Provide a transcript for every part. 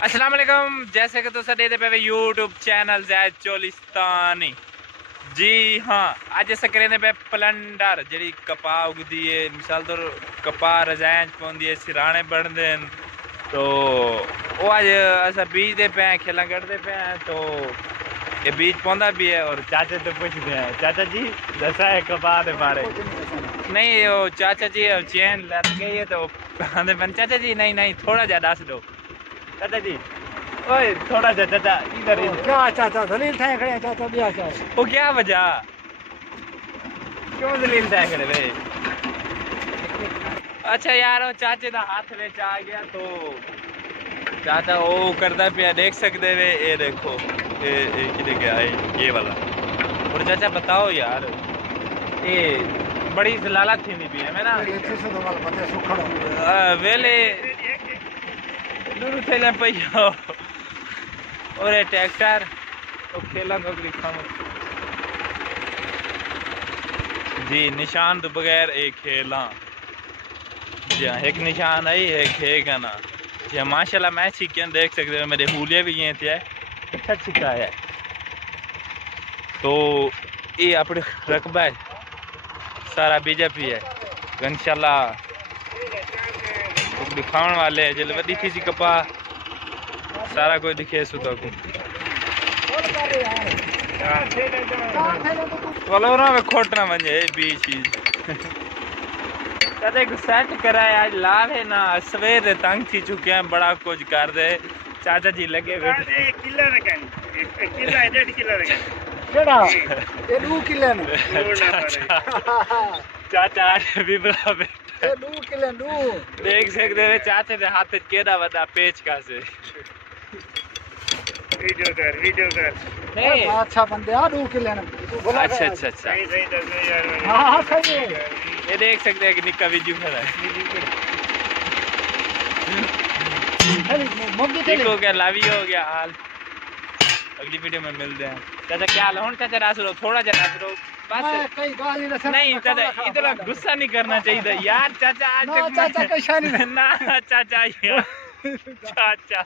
अस्सलाम वालेकुम। जैसे कि तुम देखते पे यूट्यूब चैनल जैद चोलिस्तानी। जी हाँ, अज अस करें पे पलंडर जी कपा उगती है। मिसाल तौर कपा रजाइज पौंदी है, सिराने बनते हैं। तो वो अज अस बीजते पे हैं, खेल कटते पे हैं। तो ये बीज पौधा भी है। और चाचा तो पूछते हैं, चाचा जी दसा है कपा के बारे? नहीं, वो चाचा जी चैन लग गई है तो चाचा जी नहीं नहीं थोड़ा ज्यादा दस दो चाचा जी। ओए थोड़ा सा चाचा इधर क्या चाचा दलील थे खड़े चाचा दिया क्या वो क्या वजह क्यों दलील तय करे भाई? अच्छा यार वो चाचे का हाथ में आ गया तो चाचा वो करता पिया देख सकते वे। ये देखो ये किधर गया है ये वाला। और चाचा बताओ यार ये बड़ी जलालत थी भी है मैं ना वेले दूर थे पैया और ये ट्रैक्टर तो खेला जी निशान तो बगैर एक खेला। जी हाँ, एक निशान आई एक है ना। जी हाँ, माशाल्लाह मैं सीखे देख सकते हो मेरे हुलिया भी ये थे अच्छा सीखा है। तो ये अपने रकबा है सारा बीजेपी है इंशाल्लाह दिखाने वाले हैं। जल वही थी सी कपा सारा कोई दिखे सुधा को बोलो ना मैं खोटना बने बी चीज कदे सेट कराए आज लाभ है ना। सवेर तंग थी चुके हैं, बड़ा कुछ कर दे। चाचा जी लगे बैठे किला किला 1.5 किला केड़ा ये 2 किले ने चाचा आज भी बड़ा बैठा ये 2 किले 2 देख सकते हैं चाचे के हाथ में केड़ा बड़ा पेच का से वीडियो कर नहीं अच्छा बंदे आ 2 किले ने अच्छा अच्छा अच्छा सही दस यार। हां सही है। ये देख सकते हैं कि निक्का वीडियो खड़ा है देखो क्या लावी हो गया हाल। अगली वीडियो में मिलते हैं। चाचा क्या हाल है? चाचा रास लो थोड़ा सा रास लो बस। नहीं चाचा इतना गुस्सा नहीं करना चाहिए यार। चाचा आज तक चाचा कैसा नहीं ना चाचा चाचा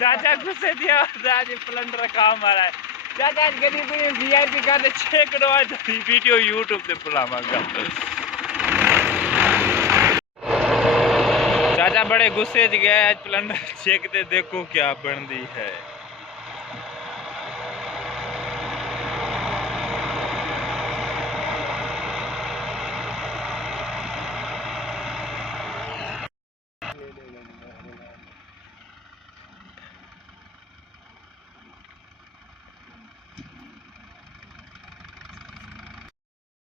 चाचा गुस्से दिया आज प्लंडर काम आ रहा है। चाचा आज गरीब वीआईपी का 6 करोड़ आज वीडियो यूट्यूब पे बुलावांगा। चाचा बड़े गुस्से च गए आज प्लंडर चेक दे देखो क्या बनती है।